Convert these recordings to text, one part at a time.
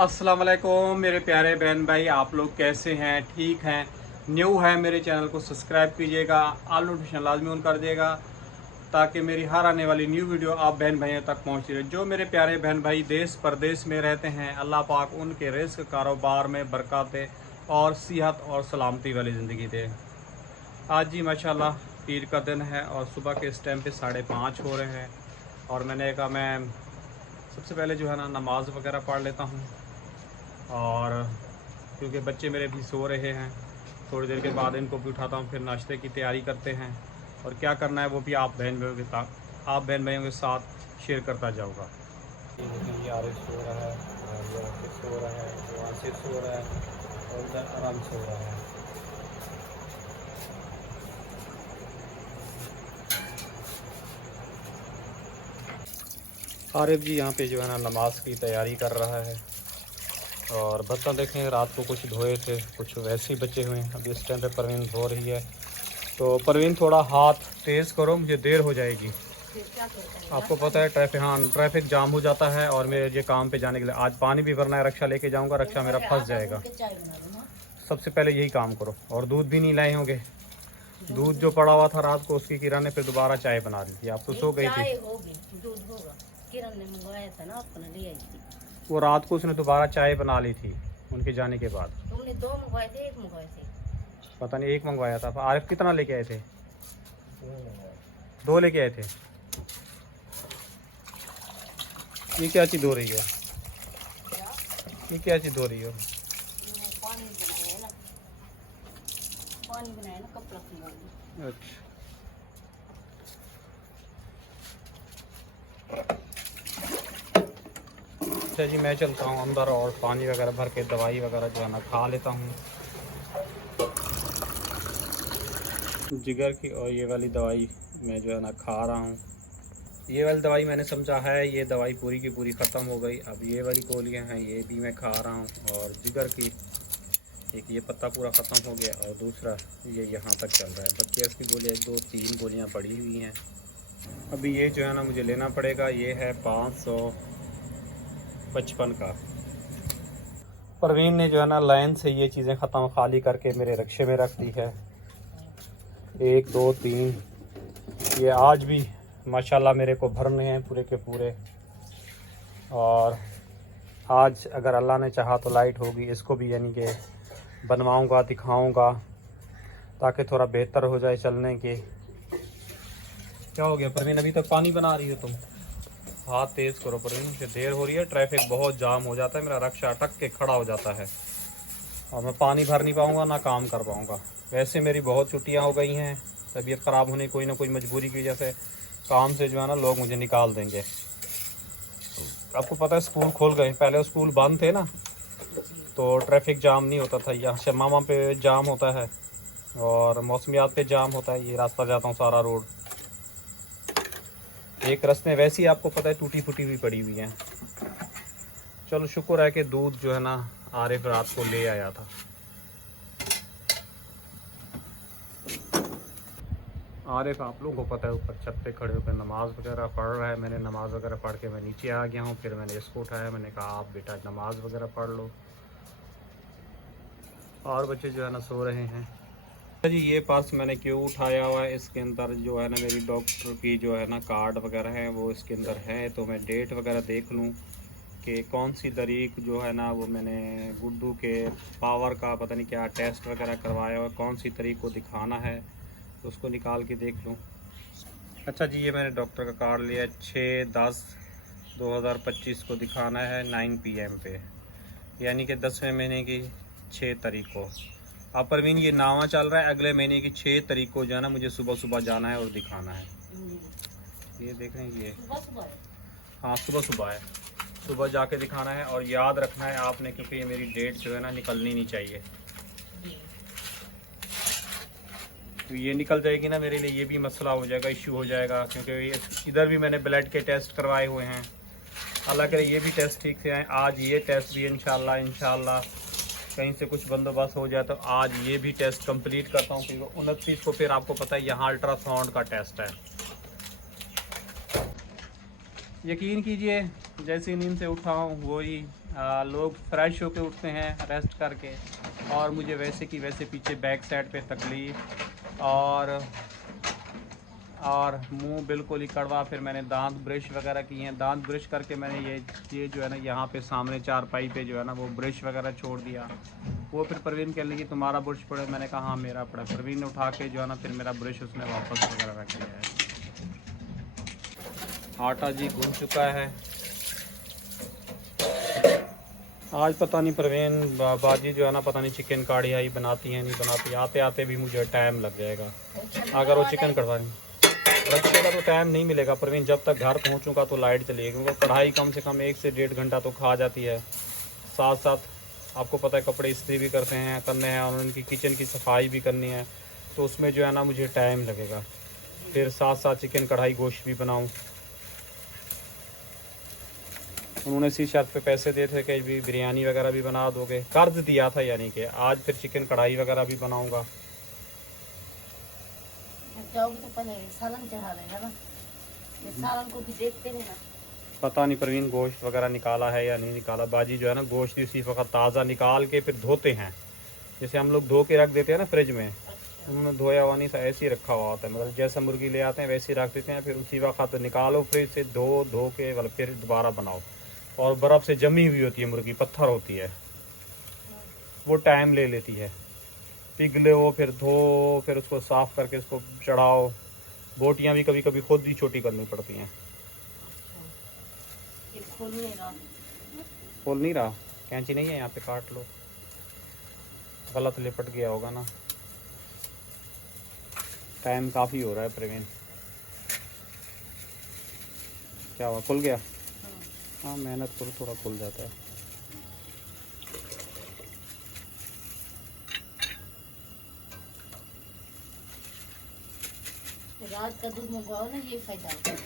अस्सलाम वालेकुम मेरे प्यारे बहन भाई, आप लोग कैसे हैं? ठीक हैं? न्यू है मेरे चैनल को सब्सक्राइब कीजिएगा, ऑल नोटिफिकेशन लाजमी ऑन कर दिएगा ताकि मेरी हर आने वाली न्यू वीडियो आप बहन भाइयों तक पहुंचती रहे। जो मेरे प्यारे बहन भाई देश परदेश में रहते हैं, अल्लाह पाक उनके रिस्क कारोबार में बरकत दे और सेहत और सलामती वाली ज़िंदगी दे। आज जी माशाल्लाह पीर का दिन है और सुबह के इस टाइम पे 5:30 हो रहे हैं और मैंने कहा मैं सबसे पहले जो है ना नमाज़ वगैरह पढ़ लेता हूँ। और क्योंकि बच्चे मेरे भी सो रहे हैं, थोड़ी देर के बाद इनको भी उठाता हूँ, फिर नाश्ते की तैयारी करते हैं और क्या करना है वो भी आप बहन भाइयों के साथ शेयर करता जाऊँगा। ये आरिफ सो रहा है और ये आसिफ सो रहा है, वो आसिफ सो रहा है और उधर आराम सो रहा है। आरिफ जी यहाँ पे जो है ना नमाज की तैयारी कर रहा है और बर्तन देखें रात को कुछ धोए थे, कुछ वैसे ही बचे हुए हैं। अभी इस टाइम पे परवीन धो रही है, तो परवीन थोड़ा हाथ तेज़ करो, मुझे देर हो जाएगी। आपको पता है ट्रैफिक जाम हो जाता है और मेरे ये काम पे जाने के लिए आज पानी भी भरना है, रक्षा लेके जाऊंगा, रक्षा मेरा फंस जाएगा। सबसे पहले यही काम करो। और दूध भी नहीं लाए होंगे, दूध जो पड़ा हुआ था रात को उसकी किराने पे दोबारा चाय बना दी थी, आप तो सो गई थी। किरण ने मंगवाया था ना, अपना ले आई थी। वो रात को उसने दोबारा चाय बना ली थी उनके जाने के बाद। तुमने 2 मंगवाए थे, 1 मंगवाए थे? पता नहीं, एक मंगवाया था। आरिफ कितना लेके आए थे? 2 लेके आए थे। ये क्या चीज़ हो रही है? ये क्या चीज़ हो रही है? पानी बनाया है ना, पानी बनाया ना कपड़ा खुलवाने। अच्छा, अच्छा जी, मैं चलता हूँ अंदर और पानी वगैरह भर के दवाई वगैरह जो है ना खा लेता हूँ। जिगर की और ये वाली दवाई मैं जो है ना खा रहा हूँ। ये वाली दवाई मैंने समझा है ये दवाई पूरी की पूरी ख़त्म हो गई। अब ये वाली गोलियाँ हैं ये भी मैं खा रहा हूँ। और जिगर की एक ये पत्ता पूरा ख़त्म हो गया और दूसरा ये यहाँ तक चल रहा है। बच्चे इसकी गोलियाँ 2-3 गोलियाँ पड़ी हुई हैं। अभी ये जो है ना मुझे लेना पड़ेगा, ये है 555 का। परवीन ने जो है ना लाइन से ये चीज़ें ख़त्म खाली करके मेरे रक्शे में रख दी है। 1 2 3 ये आज भी माशाल्लाह मेरे को भरने हैं पूरे के पूरे। और आज अगर अल्लाह ने चाहा तो लाइट होगी, इसको भी यानी कि बनवाऊंगा, दिखाऊंगा ताकि थोड़ा बेहतर हो जाए चलने के। क्या हो गया परवीन, अभी तक पानी बना रही हो तुम? हाथ तेज़ करो परवीन, मुझे देर हो रही है, ट्रैफिक बहुत जाम हो जाता है, मेरा रक्षा अटक के खड़ा हो जाता है और मैं पानी भर नहीं पाऊँगा ना काम कर पाऊँगा। वैसे मेरी बहुत छुट्टियाँ हो गई हैं, तबीयत ख़राब होने कोई ना कोई मजबूरी की वजह से काम से जो है ना लोग मुझे निकाल देंगे। आपको पता है स्कूल खुल गए, पहले स्कूल बंद थे ना तो ट्रैफिक जाम नहीं होता था। यहाँ शमामा पे जाम होता है और मौसमियात पे जाम होता है। ये रास्ता जाता हूँ सारा रोड, एक रास्ते वैसी आपको पता है टूटी फूटी हुई पड़ी हुई हैं। चलो शुक्र है कि दूध जो है ना आरिफ रात को ले आया था। आरिफ आप लोगों को पता है ऊपर छत पे खड़े होकर नमाज़ वगैरह पढ़ रहा है। मैंने नमाज़ वगैरह पढ़ के मैं नीचे आ गया हूँ, फिर मैंने इसको उठाया, मैंने कहा आप बेटा नमाज़ वगैरह पढ़ लो। और बच्चे जो है ना सो रहे हैं। जी ये पर्स मैंने क्यों उठाया हुआ है, इसके अंदर जो है ना मेरी डॉक्टर की जो है ना कार्ड वगैरह है वो इसके अंदर है, तो मैं डेट वगैरह देख लूँ कि कौन सी तारीख जो है ना वो मैंने गुड्डू के पावर का पता नहीं क्या टेस्ट वगैरह करवाया हुआ, कौन सी तारीख को दिखाना है तो उसको निकाल के देख लूँ। अच्छा जी, ये मैंने डॉक्टर का कार्ड लिया, 6/10/2025 को दिखाना है 9 PM पे, यानी कि 10वें महीने की 6 तारीख को। अब परवीन ये नावा चल रहा है, अगले महीने की 6 तारीख को जो है ना मुझे सुबह सुबह जाना है और दिखाना है। ये देख रहे हैं ये, हाँ सुबह सुबह है, सुबह जाके दिखाना है। और याद रखना है आपने, क्योंकि ये मेरी डेट जो है ना निकलनी नहीं चाहिए। तो ये निकल जाएगी ना मेरे लिए ये भी मसला हो जाएगा, इश्यू हो जाएगा, क्योंकि इधर भी मैंने ब्लड के टेस्ट करवाए हुए हैं। अल्लाह करे ये भी टेस्ट ठीक से आए। आज ये टेस्ट भी इंशाल्लाह कहीं से कुछ बंदोबस्त हो जाए तो आज ये भी टेस्ट कंप्लीट करता हूँ, क्योंकि 29 को फिर आपको पता है यहाँ अल्ट्रासाउंड का टेस्ट है। यकीन कीजिए जैसे नींद से उठा हूँ वही लोग फ्रेश होके उठते हैं रेस्ट करके, और मुझे वैसे की वैसे पीछे बैक साइड पे तकलीफ़ और मुंह बिल्कुल ही कड़वा। फिर मैंने दांत ब्रश वगैरह किए हैं, दांत ब्रश करके मैंने ये जो है ना यहाँ पे सामने चारपाई पे जो है ना वो ब्रश वगैरह छोड़ दिया। वो फिर परवीन कहने लगी तुम्हारा ब्रश पड़े, मैंने कहा हाँ मेरा पड़ा। परवीन ने उठा के जो है ना फिर मेरा ब्रश उसने वापस वगैरह रख दिया है। आटा जी गूंद चुका है। आज पता नहीं परवीन बाजी जो है ना पता नहीं चिकन कढ़ाई आई बनाती है नहीं बनाती, आते आते भी मुझे टाइम लग जाएगा अगर वो चिकन कढ़ाई। रक्षे का तो टाइम नहीं मिलेगा परवीन, जब तक घर पहुंचूंगा तो लाइट चलेगी, क्योंकि कढ़ाई कम से कम 1 से 1.5 घंटा तो खा जाती है। साथ साथ आपको पता है कपड़े इस्त्री भी करने हैं और उनकी किचन की सफाई भी करनी है, तो उसमें जो है ना मुझे टाइम लगेगा। फिर साथ साथ चिकन कढ़ाई गोश्त भी बनाऊँ। उन्होंने इसी शर्त पे पैसे दिए थे कि भी बिरयानी वगैरह भी बना दोगे, कर्ज दिया था, यानी कि आज फिर चिकन कढ़ाई वगैरह भी बनाऊँगा। जाओगे तो पहले सालन चढ़ा देना ना, ये सालन को भी देखते रहना। पता नहीं प्रवीण गोश्त वगैरह निकाला है या नहीं निकाला। बाजी जो है ना गोश्त इसी वक्त ताज़ा निकाल के फिर धोते हैं, जैसे हम लोग धो के रख देते हैं ना फ्रिज में, उन्होंने धोया हुआ नहीं था, ऐसे ही रखा हुआ होता है। मतलब जैसा मुर्गी ले आते हैं वैसे ही रख देते हैं, फिर उसी वक्त निकालो फ्रिज से, धो के मतलब फिर दोबारा बनाओ। और बर्फ़ से जमी हुई होती है मुर्गी, पत्थर होती है, वो टाइम ले लेती है। पिघले हो फिर धो, फिर उसको साफ़ करके उसको चढ़ाओ। बोटियाँ भी कभी कभी खुद ही छोटी करनी पड़ती हैं। ये खोल नहीं रहा, खोल नहीं रहा, कैंची नहीं है यहाँ पे, काट लो। गलत लिपट गया होगा ना। टाइम काफ़ी हो रहा है प्रवीण। क्या हुआ, खुल गया? हाँ मेहनत करो थोड़ा खुल जाता है। रात का दूध मंगवाओ ना, ये फायदा होता है।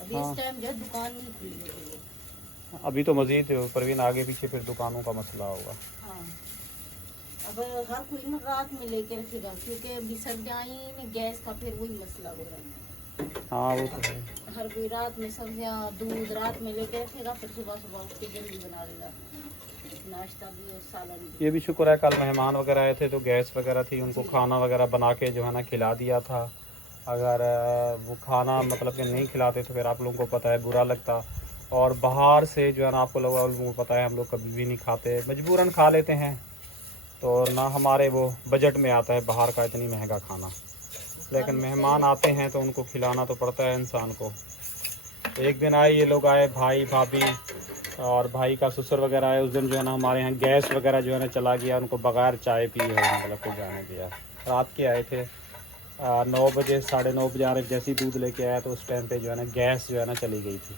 अभी हाँ। इस टाइम जो दुकान नहीं खुली है। अभी तो मज़ीद प्रवीण आगे पीछे फिर दुकानों का मसला होगा। हाँ, अब हर कोई ना रात में लेके रखेगा, क्योंकि अभी सर्दियाँ आई में गैस का फिर वही मसला हो रहा है। हाँ वो तो है। हर कोई रात में सब्जियाँ दूध रात में लेके रखेगा, फिर सुबह सुबह उठ के जल्दी बना लेगा नाश्ता भी और सालन भी। ये भी शुक्र है कल मेहमान वगैरह आए थे तो गैस वगैरह थी, उनको खाना वगैरह बना के जो है ना खिला दिया था। अगर वो खाना मतलब कि नहीं खिलाते तो फिर आप लोगों को पता है बुरा लगता। और बाहर से जो है ना आपको लोगों को पता है हम लोग कभी भी नहीं खाते, मजबूरन खा लेते हैं, तो ना हमारे वो बजट में आता है बाहर का इतनी महंगा खाना। लेकिन मेहमान आते हैं तो उनको खिलाना तो पड़ता है इंसान को। तो एक दिन आए ये लोग आए, भाई भाभी और भाई का ससुर वगैरह आए। उस दिन जो है ना हमारे यहाँ गैस वगैरह जो है ना चला गया, उनको बगैर चाय पिए मतलब को जाने दिया। रात के आए थे 9 बजे 9:30 बजे आ रहे, जैसे ही दूध लेके आया तो उस टाइम पे जो है ना गैस जो है ना चली गई थी।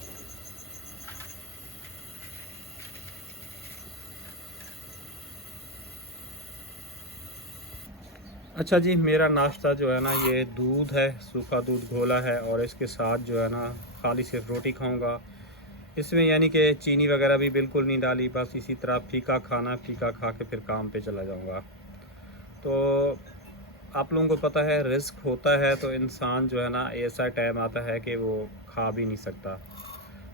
अच्छा जी, मेरा नाश्ता जो है ना ये दूध है, सूखा दूध घोला है, और इसके साथ जो है ना खाली सिर्फ रोटी खाऊंगा। इसमें यानी कि चीनी वगैरह भी बिल्कुल नहीं डाली, बस इसी तरह फीका खाना, फीका खा के फिर काम पे चला जाऊंगा। तो आप लोगों को पता है रिस्क होता है तो इंसान जो है ना ऐसा टाइम आता है कि वो खा भी नहीं सकता।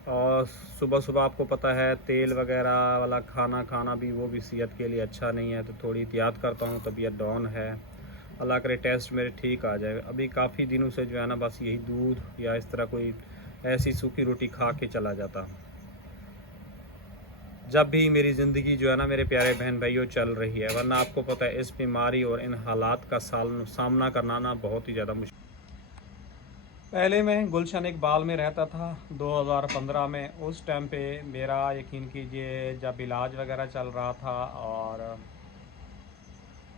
और सुबह सुबह आपको पता है तेल वगैरह वाला खाना खाना भी वो भी सेहत के लिए अच्छा नहीं है, तो थोड़ी एहतियात करता हूँ। तबीयत डाउन है, अल्लाह करे टेस्ट मेरे ठीक आ जाए। अभी काफ़ी दिनों से जो है ना बस यही दूध या इस तरह कोई ऐसी सूखी रोटी खा के चला जाता हूँ। जब भी मेरी ज़िंदगी जो है ना मेरे प्यारे बहन भाइयों चल रही है, वरना आपको पता है इस बीमारी और इन हालात का सामना करना ना बहुत ही ज़्यादा मुश्किल। पहले मैं गुलशन इकबाल में रहता था 2015 में। उस टाइम पे मेरा यकीन कीजिए जब इलाज वगैरह चल रहा था, और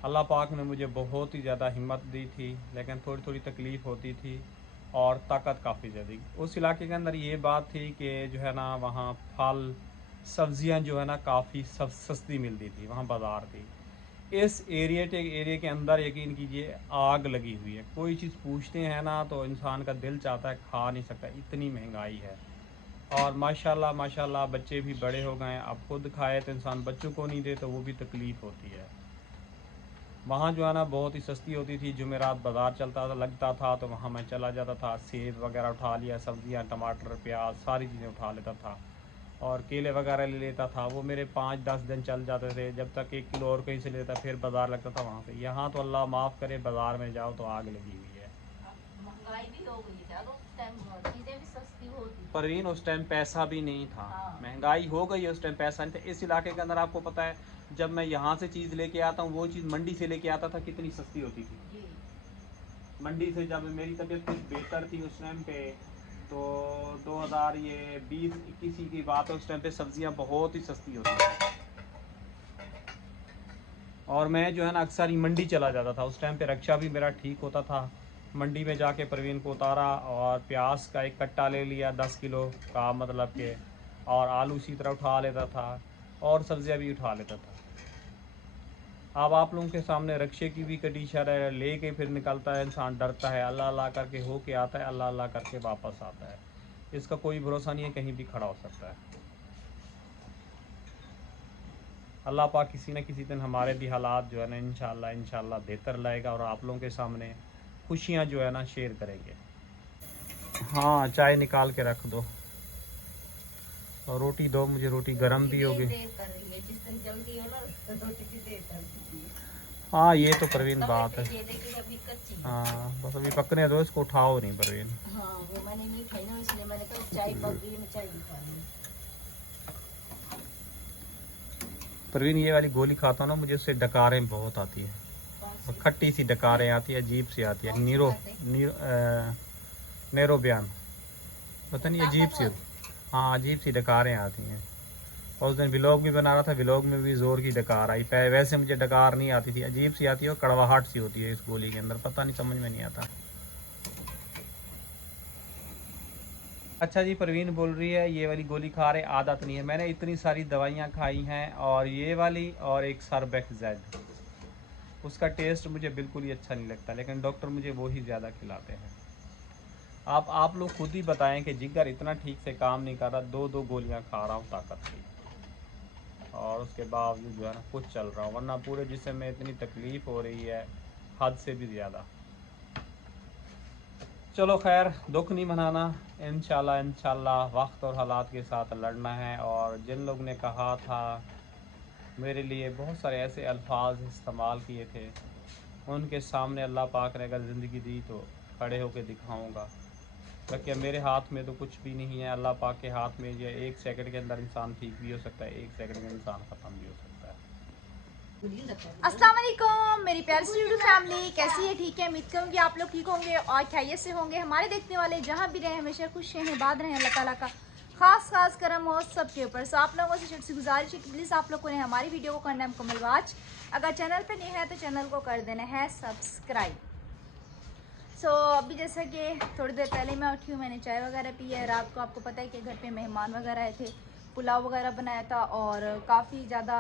अल्लाह पाक ने मुझे बहुत ही ज़्यादा हिम्मत दी थी, लेकिन थोड़ी थोड़ी तकलीफ़ होती थी और ताकत काफ़ी ज़्यादा। उस इलाके के अंदर ये बात थी कि जो है ना वहाँ फल सब्ज़ियाँ जो है ना काफ़ी सस्ती मिलती थी, वहाँ बाज़ार थी। इस एरिया के अंदर यकीन कीजिए आग लगी हुई है। कोई चीज़ पूछते हैं ना तो इंसान का दिल चाहता है खा नहीं सकता, इतनी महंगाई है। और माशाल्लाह माशाल्लाह बच्चे भी बड़े हो गए हैं, अब खुद खाए तो इंसान बच्चों को नहीं दे तो वो भी तकलीफ़ होती है। वहाँ जो है ना बहुत ही सस्ती होती थी। जुमेरात बाज़ार लगता था तो वहाँ मैं चला जाता था, सेब वगैरह उठा लिया, सब्ज़ियाँ टमाटर प्याज सारी चीज़ें उठा लेता था। और केले वगैरह ले लेता था, वो मेरे 5-10 दिन चल जाते थे, जब तक 1 किलो और कहीं से लेता फिर बाज़ार लगता था वहाँ पे। यहाँ तो अल्लाह माफ़ करे, बाज़ार में जाओ तो आग लगी हुई है। महंगाई भी हो गई है, उस टाइम चीजें भी सस्ती होती। परवीन उस टाइम पैसा भी नहीं था। हाँ। महंगाई हो गई है, उस टाइम पैसा नहीं था। इस इलाके के अंदर आपको पता है, जब मैं यहाँ से चीज़ लेके आता हूँ, वो चीज़ मंडी से लेके आता था कितनी सस्ती होती थी। जी। मंडी से जब मेरी तबीयत कुछ बेहतर थी उस टाइम पे, तो 2020-21 की बात है, उस टाइम पे सब्जियां बहुत ही सस्ती होती थी। और मैं जो है ना अक्सर ही मंडी चला जाता था। उस टाइम पे रक्षा भी मेरा ठीक होता था। मंडी में जाके परवीन को उतारा और प्याज का एक कट्टा ले लिया 10 किलो का, मतलब के, और आलू इसी तरह उठा लेता था और सब्जियां भी उठा लेता था। अब आप लोगों के सामने रक्षे की भी कंडीशन है, लेके फिर निकलता है, इंसान डरता है, अल्लाह अल्लाह करके हो के आता है, अल्लाह अल्लाह करके वापस आता है। इसका कोई भरोसा नहीं है, कहीं भी खड़ा हो सकता है। अल्लाह पाक किसी न किसी दिन हमारे भी हालात जो है ना इंशाल्लाह बेहतर लाएगा और आप लोगों के सामने खुशियाँ जो है ना शेयर करेंगे। हाँ, चाय निकाल के रख दो और रोटी दो मुझे, रोटी गर्म भी होगी। हाँ, ये तो परवीन बात है। हाँ, बस अभी पकने दो, इसको उठाओ नहीं परवीन। हाँ, वो मैंने नहीं खाई ना, इसलिए मैंने कहा चाय पक गई, मैं चाय भी खा लूं। परवीन ये वाली गोली खाता हूँ ना, मुझे उससे डकारें बहुत आती है, और खट्टी सी डकारें आती है, अजीब सी आती है। नेरो बयान पता नहीं, अजीब सी होती। हाँ, अजीब सी डकारें आती हैं। और उस दिन व्लॉग भी बना रहा था, व्लॉग में भी ज़ोर की डकार आई। वैसे मुझे डकार नहीं आती थी, अजीब सी आती है और कड़वाहट सी होती है इस गोली के अंदर, पता नहीं, समझ में नहीं आता। अच्छा जी, परवीन बोल रही है ये वाली गोली खा रहे, आदत नहीं है। मैंने इतनी सारी दवाइयाँ खाई हैं, और ये वाली और एक सर्बेक्स-जेड, उसका टेस्ट मुझे बिल्कुल ही अच्छा नहीं लगता, लेकिन डॉक्टर मुझे वो ही ज़्यादा खिलाते हैं। आप लोग खुद ही बताएं कि जिगर इतना ठीक से काम नहीं कर रहा, 2-2 गोलियां खा रहा हूँ ताकत की, और उसके बावजूद जो है ना कुछ चल रहा हूँ, वरना पूरे जिस्म में इतनी तकलीफ़ हो रही है हद से भी ज़्यादा। चलो खैर, दुख नहीं मनाना, इंशाल्लाह वक्त और हालात के साथ लड़ना है। और जिन लोग ने कहा था, मेरे लिए बहुत सारे ऐसे अल्फाज इस्तेमाल किए थे, उनके सामने अल्लाह पाक ने अगर ज़िंदगी दी तो खड़े होकर दिखाऊंगा। बाकी मेरे हाथ में तो कुछ भी नहीं है, अल्लाह पाक के हाथ में। ये 1 सेकंड के अंदर इंसान ठीक भी हो सकता है, 1 सेकंड में इंसान ख़त्म भी हो सकता है। अस्सलाम वालेकुम मेरी प्यारी सी यूट्यूब फैमिली, कैसी है? ठीक है, उम्मीद करूँगी आप लोग ठीक होंगे और खैरियत से होंगे। हमारे देखने वाले जहाँ भी रहे हमेशा खुश रहें, आबाद रहें, अल्लाह ताला का खास करम हो सबके ऊपर। सो आप लोगों से छोटी सी गुजारिश है कि प्लीज़ आप लोगों ने हमारी वीडियो को करना है मुकम्मल वॉच। अगर चैनल पर नहीं है तो चैनल को कर देना है सब्सक्राइब। सो अभी जैसा कि थोड़ी देर पहले मैं उठी हूँ, मैंने चाय वगैरह पी है। रात को आपको पता है कि घर पे मेहमान वगैरह आए थे, पुलाव वगैरह बनाया था, और काफ़ी ज़्यादा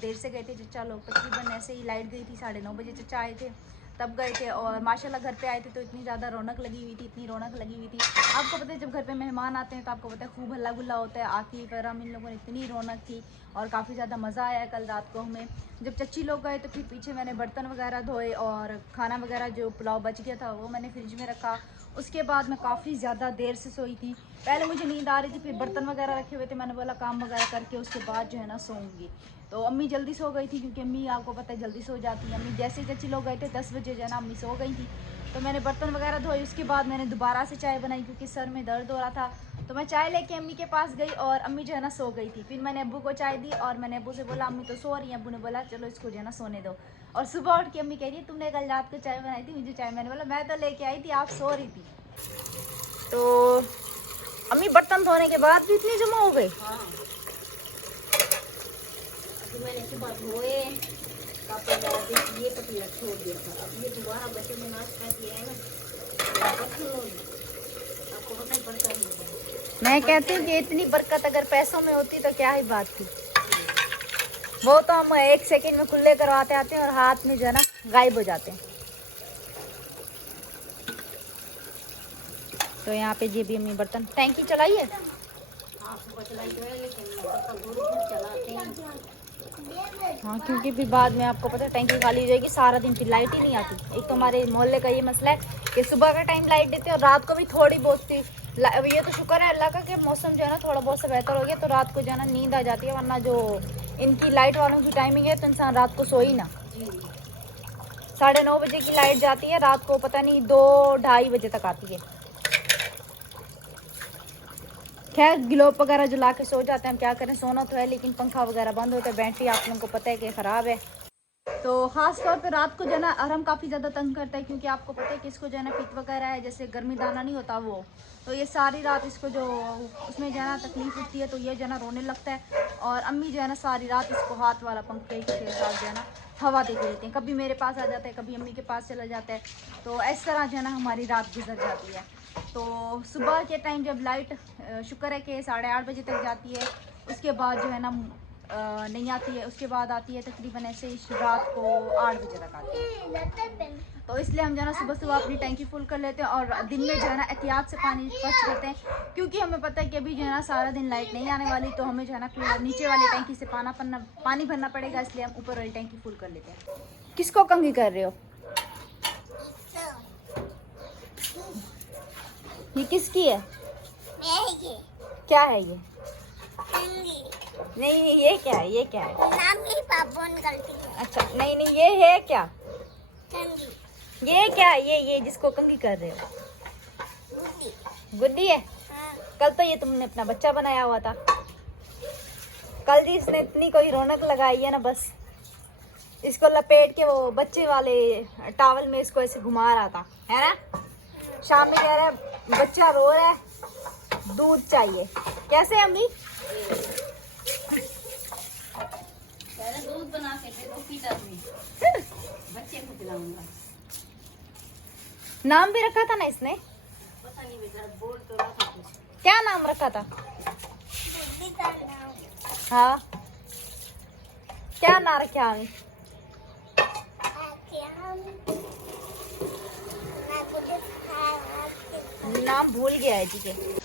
देर से गए थे चचा लोग। तकरीबन ऐसे ही लाइट गई थी, 9:30 बजे चचा आए थे, तब गए थे। और माशाल्लाह घर पे आए थे तो इतनी ज़्यादा रौनक लगी हुई थी, इतनी रौनक लगी हुई थी। आपको पता है जब घर पे मेहमान आते हैं तो आपको पता है खूब हल्ला गुल्ला होता है। आकिब और इन लोगों ने इतनी रौनक थी और काफ़ी ज़्यादा मज़ा आया कल रात को हमें। जब चच्ची लोग गए तो फिर पीछे मैंने बर्तन वगैरह धोए, और खाना वगैरह जो पुलाव बच गया था वो मैंने फ्रिज में रखा। उसके बाद मैं काफ़ी ज़्यादा देर से सोई थी। पहले मुझे नींद आ रही थी, फिर बर्तन वगैरह रखे हुए थे, मैंने बोला काम वगैरह करके उसके बाद जो है ना सोऊंगी। तो अम्मी जल्दी सो गई थी, क्योंकि अम्मी आपको पता है जल्दी सो जाती है। अम्मी जैसे ही चच्ची लोग गए थे 10 बजे जो है ना अम्मी सो गई थी। तो मैंने बर्तन वगैरह धोए, उसके बाद मैंने दोबारा से चाय बनाई क्योंकि सर में दर्द हो रहा था। तो मैं चाय लेके अम्मी के पास गई और अम्मी जो है ना सो गई थी। फिर मैंने अब्बू को चाय दी और मैंने अब्बू से बोला अम्मी तो सो रही है। अब्बू ने बोला चलो इसको जो है ना सोने दो। और सुबह उठ के अम्मी कह रही है तुमने कल रात को चाय बनाई थी, मुझे चाय। मैंने बोला मैं तो लेके आई थी, आप सो रही थी। तो अम्मी बर्तन धोने के बाद भी इतनी जमा हो गई। हाँ, अभी मैंने सुबह धोए, पापा ये पतीला छोड़ दिया था। अब ये दोबारा बच्चों ने नाश्ता किया है ना, आपको पता है बर्तन नहीं। मैं कहती हूँ कि इतनी बरकत अगर पैसों में होती तो क्या ही बात थी। वो तो हम 1 सेकंड में खुले करवाते आते हैं और हाथ में जो है ना गायब हो जाते हैं। तो यहाँ पे जी भी अम्मी बर्तन टैंकी चलाई है। हाँ, सुबह चलाई तो है, लेकिन बर्तन चलाते हैं। हाँ, क्योंकि फिर बाद में आपको पता है टैंकी खाली हो जाएगी, सारा दिन फिर लाइट ही नहीं आती। एक तो हमारे मोहल्ले का ये मसला है कि सुबह का टाइम लाइट देते हैं और रात को भी थोड़ी बहुत थी। ये तो शुक्र है अल्लाह का कि मौसम जो है ना थोड़ा बहुत सा बेहतर हो गया, तो रात को जो है ना नींद आ जाती है, वरना जो इनकी लाइट वालों की टाइमिंग है तो इंसान रात को सोई ना। 9:30 बजे की लाइट जाती है, रात को पता नहीं 2-2:30 बजे तक आती है। खैर ग्लोब वगैरह जला के सो जाते हैं, हम क्या करें, सोना तो है लेकिन पंखा वगैरह बंद होता है, बैटरी आप लोगों को पता है कि ख़राब है। तो ख़ास तौर पे रात को जो है ना अरहम काफ़ी ज़्यादा तंग करता है, क्योंकि आपको पता है कि इसको जो है ना पिट वगैरह है, जैसे गर्मी दाना नहीं होता वो, तो ये सारी रात इसको जो उसमें जो है ना तकलीफ होती है, तो ये जो है ना रोने लगता है। और अम्मी जो है ना सारी रात इसको हाथ वाला पंखे के साथ जो है ना हवा देते रहते हैं, कभी मेरे पास आ जाता है, कभी अम्मी के पास चला जाता है, तो इस तरह जो है ना हमारी रात गुजर जाती है। तो सुबह के टाइम जब लाइट शुक्र है कि 8:30 बजे तक जाती है, उसके बाद जो है ना नहीं आती है, उसके बाद आती है तकरीबन ऐसे ही रात को 8 बजे तक आती है। तो इसलिए हम जो है ना सुबह सुबह अपनी टैंकी फुल कर लेते हैं और दिन में जो है ना एहतियात से पानी खर्च करते हैं, क्योंकि हमें पता है कि अभी जो है ना सारा दिन लाइट नहीं आने वाली, तो हमें जो है ना नीचे वाली टैंकी से पानी भरना पड़ेगा, इसलिए हम ऊपर वाली टैंकी फुल कर लेते हैं। किसको कंघी कर रहे हो? ये किसकी है? क्या है ये? नहीं ये क्या है, ये क्या है? नाम मेरी पापा निकलती है। अच्छा नहीं नहीं, ये है क्या? ये क्या है? ये जिसको कंघी कर रहे हो गुड्डी है? हाँ। कल तो ये तुमने अपना बच्चा बनाया हुआ था, कल जी इसने इतनी कोई रौनक लगाई है ना, बस इसको लपेट के वो बच्चे वाले टॉवल में इसको ऐसे घुमा रहा था, है ना। शाम में कह रहा है बच्चा रो रहा है, दूध चाहिए। कैसे अम्मी? दूध बना के दे तो पीता नहीं, बच्चे को पिलाऊंगा। नाम भी रखा था ना इसने? पता नहीं बेटा, बोल तो रहा था कुछ। क्या नाम रखा था? हाँ क्या नाम रखा अम्मी? नाम भूल गया है, ठीक है।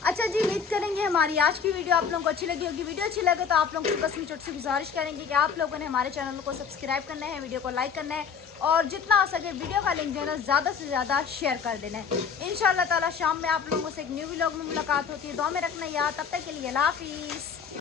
अच्छा जी, उम्मीद करेंगे हमारी आज की वीडियो आप लोगों को अच्छी लगी होगी। वीडियो अच्छी लगे तो आप लोगों को बस छोटी सी गुजारिश करेंगे कि आप लोगों ने हमारे चैनल को सब्सक्राइब करना है, वीडियो को लाइक करना है और जितना हो सके वीडियो का लिंक जो है ना ज़्यादा से ज़्यादा शेयर कर देना है। इंशाल्लाह ताला शाम में आप लोगों से एक न्यू व्लॉग में मुलाकात होती है। दुआ में रखना याद, तब तक के लिए अल्लाह हाफिज़।